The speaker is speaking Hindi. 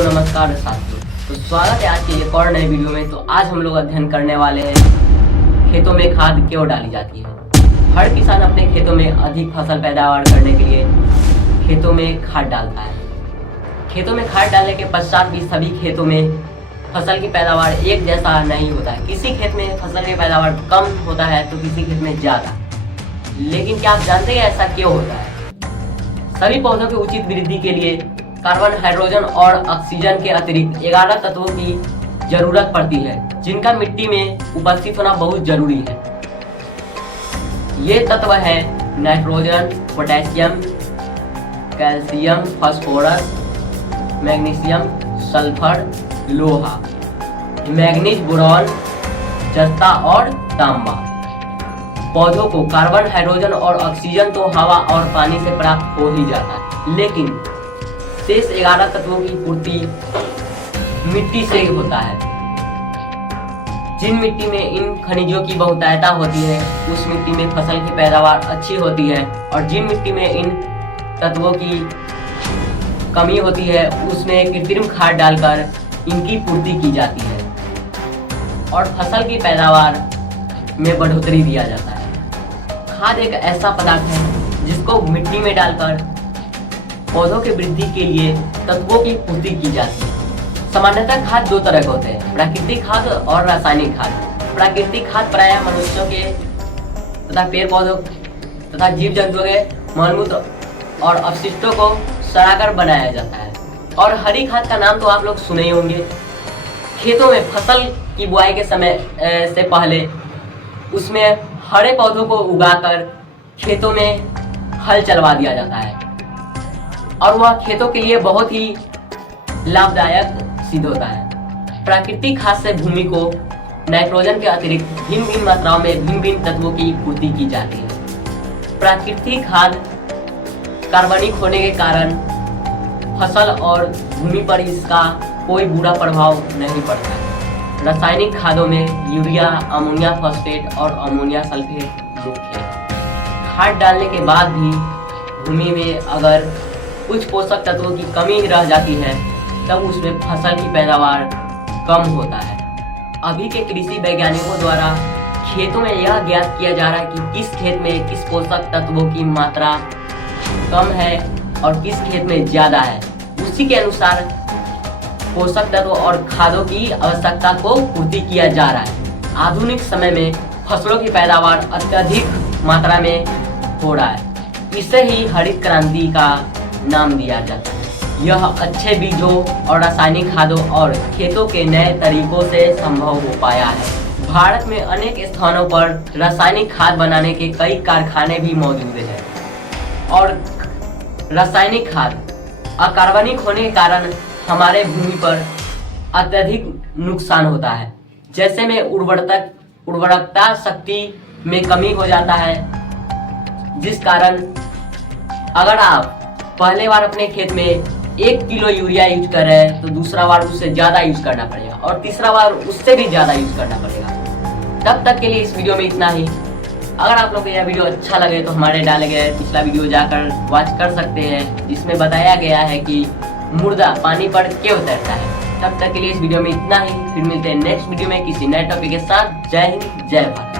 तो नमस्कार साथियों, तो स्वागत है आज की एक और नई वीडियो में। तो आज हम लोग अध्ययन करने वाले हैं खेतों में खाद क्यों डाली जाती है। हर किसान अपने खेतों में अधिक फसल पैदावार करने के लिए खेतों में खाद डालता है। खेतों में खाद डालने के पश्चात भी सभी खेतों में फसल की पैदावार एक जैसा नहीं होता है। किसी खेत में फसल की पैदावार कम होता है तो किसी खेत में ज़्यादा। लेकिन क्या आप जानते हैं ऐसा क्यों होता है? सभी पौधों की उचित वृद्धि के लिए कार्बन, हाइड्रोजन और ऑक्सीजन के अतिरिक्त 11 तत्वों की जरूरत पड़ती है, जिनका मिट्टी में उपस्थित होना बहुत जरूरी है। ये तत्व है nitrogen, potassium, calcium, phosphorus, magnesium, sulphur, लोहा, मैग्नीज, बोरॉन, जस्ता और तांबा। पौधों को कार्बन, हाइड्रोजन और ऑक्सीजन तो हवा और पानी से प्राप्त हो ही जाता है, लेकिन शेष 11 तत्वों की पूर्ति मिट्टी से होता है। जिन मिट्टी में इन खनिजों की बहुतायता होती है उस मिट्टी में फसल की पैदावार अच्छी होती है, और जिन मिट्टी में इन तत्वों की कमी होती है उसमें कृत्रिम खाद डालकर इनकी पूर्ति की जाती है और फसल की पैदावार में बढ़ोतरी दिया जाता है। खाद एक ऐसा पदार्थ है जिसको मिट्टी में डालकर पौधों की वृद्धि के लिए तत्वों की पूर्ति की जाती है। सामान्यतः खाद दो तरह के होते हैं, प्राकृतिक खाद और रासायनिक खाद। प्राकृतिक खाद प्रायः मनुष्यों के तथा पेड़ पौधों तथा जीव जंतुओं के मलमूत्र और अपशिष्टों को सड़ाकर बनाया जाता है। और हरी खाद का नाम तो आप लोग सुने ही होंगे। खेतों में फसल की बुआई के समय से पहले उसमें हरे पौधों को उगाकर खेतों में हल चलवा दिया जाता है और वह खेतों के लिए बहुत ही लाभदायक सिद्ध होता है। प्राकृतिक खाद से भूमि को नाइट्रोजन के अतिरिक्त भिन्न भिन्न मात्राओं में भिन्न भिन्न तत्वों की पूर्ति की जाती है। प्राकृतिक खाद कार्बनिक होने के कारण फसल और भूमि पर इसका कोई बुरा प्रभाव नहीं पड़ता है। रासायनिक खादों में यूरिया, अमोनिया फॉस्फेट और अमोनिया सल्फेट मुख्य है। खाद डालने के बाद भी भूमि में अगर कुछ पोषक तत्वों की कमी रह जाती है तब उसमें फसल की पैदावार कम होता है। अभी के कृषि वैज्ञानिकों द्वारा खेतों में यह ज्ञात किया जा रहा है कि किस खेत में किस पोषक तत्वों की मात्रा कम है और किस खेत में ज़्यादा है। उसी के अनुसार पोषक तत्व और खादों की आवश्यकता को पूर्ति किया जा रहा है। आधुनिक समय में फसलों की पैदावार अत्यधिक मात्रा में हो रहा है। इसे ही हरित क्रांति का नाम दिया जाता है। यह अच्छे बीजों और रासायनिक खादों और खेतों के नए तरीकों से संभव हो पाया है। भारत में अनेक स्थानों पर रासायनिक खाद बनाने के कई कारखाने भी मौजूद हैं और रासायनिक खाद अकार्बनिक होने के कारण हमारे भूमि पर अत्यधिक नुकसान होता है। जैसे में उर्वरकता शक्ति में कमी हो जाता है, जिस कारण अगर आप पहले बार अपने खेत में 1 किलो यूरिया यूज कर रहे हैं तो दूसरा बार उससे ज़्यादा यूज करना पड़ेगा और तीसरा बार उससे भी ज़्यादा यूज करना पड़ेगा। तब तक के लिए इस वीडियो में इतना ही। अगर आप लोग को यह वीडियो अच्छा लगे तो हमारे डाले गए पिछला वीडियो जाकर वॉच कर सकते हैं, जिसमें बताया गया है कि मुर्दा पानी पर क्यों तैरता है। तब तक के लिए इस वीडियो में इतना ही। फिर मिलते हैं नेक्स्ट वीडियो में किसी नए टॉपिक के साथ। जय हिंद, जय भारत।